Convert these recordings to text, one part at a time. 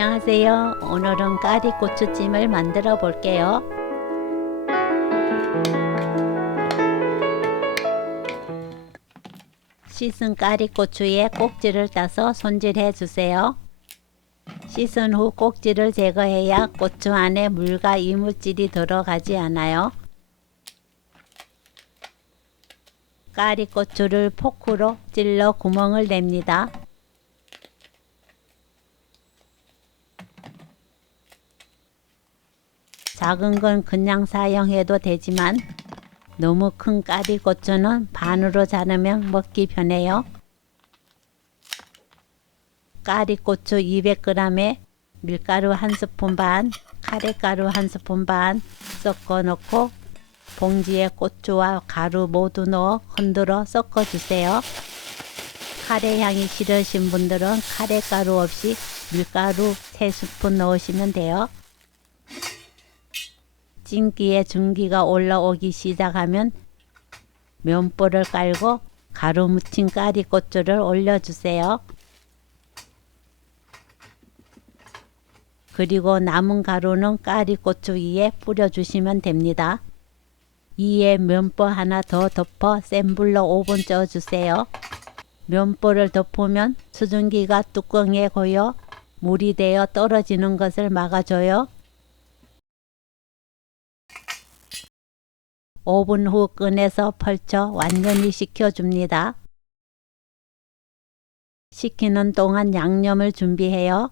안녕하세요. 오늘은 까리 고추찜을 만들어 볼게요. 씻은 까리 고추에 꼭지를 따서 손질해 주세요. 씻은 후 꼭지를 제거해야 고추 안에 물과 이물질이 들어가지 않아요. 까리 고추를 포크로 찔러 구멍을 냅니다. 작은 건 그냥 사용해도 되지만 너무 큰 까리 고추는 반으로 자르면 먹기 편해요. 까리 고추 200g에 밀가루 한 스푼 반, 카레가루 한 스푼 반 섞어 넣고 봉지에 고추와 가루 모두 넣어 흔들어 섞어 주세요. 카레 향이 싫으신 분들은 카레가루 없이 밀가루 3스푼 넣으시면 돼요. 찜기에 jun기가 올라오기 시작하면 면보를 깔고 가루 묻힌 까리 고추를 올려주세요. 그리고 남은 가루는 까리 고추 위에 뿌려주시면 됩니다. 이에 면보 하나 더 덮어 센 불로 5분 쪄주세요. 면보를 덮으면 수증기가 뚜껑에 고여 물이 되어 떨어지는 것을 막아줘요. 5분 후 꺼내서 펼쳐 완전히 식혀줍니다. 식히는 동안 양념을 준비해요.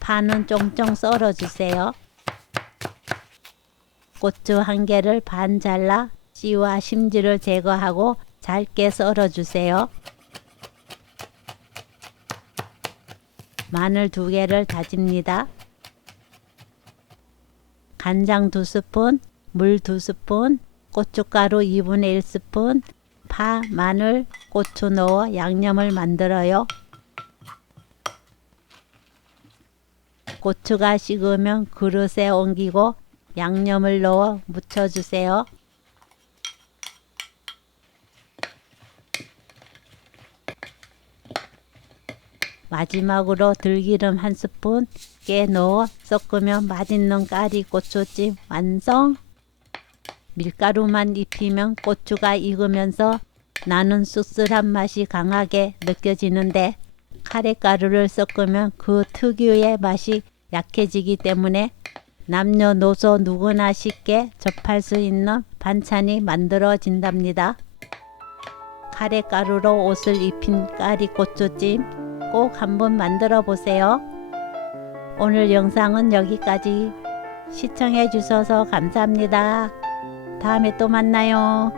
파는 쫑쫑 썰어주세요. 고추 한 개를 반 잘라 씨와 심지를 제거하고 잘게 썰어주세요. 마늘 두 개를 다집니다. 간장 두 스푼, 물두 스푼, 고춧가루 2분의 1 스푼, 파, 마늘, 고추 넣어 양념을 만들어요. 고추가 식으면 그릇에 옮기고 양념을 넣어 묻혀주세요. 마지막으로 들기름 한 스푼 깨 넣어 섞으면 맛있는 까리 고추찜 완성. 밀가루만 입히면 고추가 익으면서 나는 씁쓸한 맛이 강하게 느껴지는데 카레가루를 섞으면 그 특유의 맛이 약해지기 때문에 남녀노소 누구나 쉽게 접할 수 있는 반찬이 만들어진답니다. 카레가루로 옷을 입힌 까리 고추찜 꼭 한번 만들어 보세요. 오늘 영상은 여기까지 시청해 주셔서 감사합니다. 다음에 또 만나요.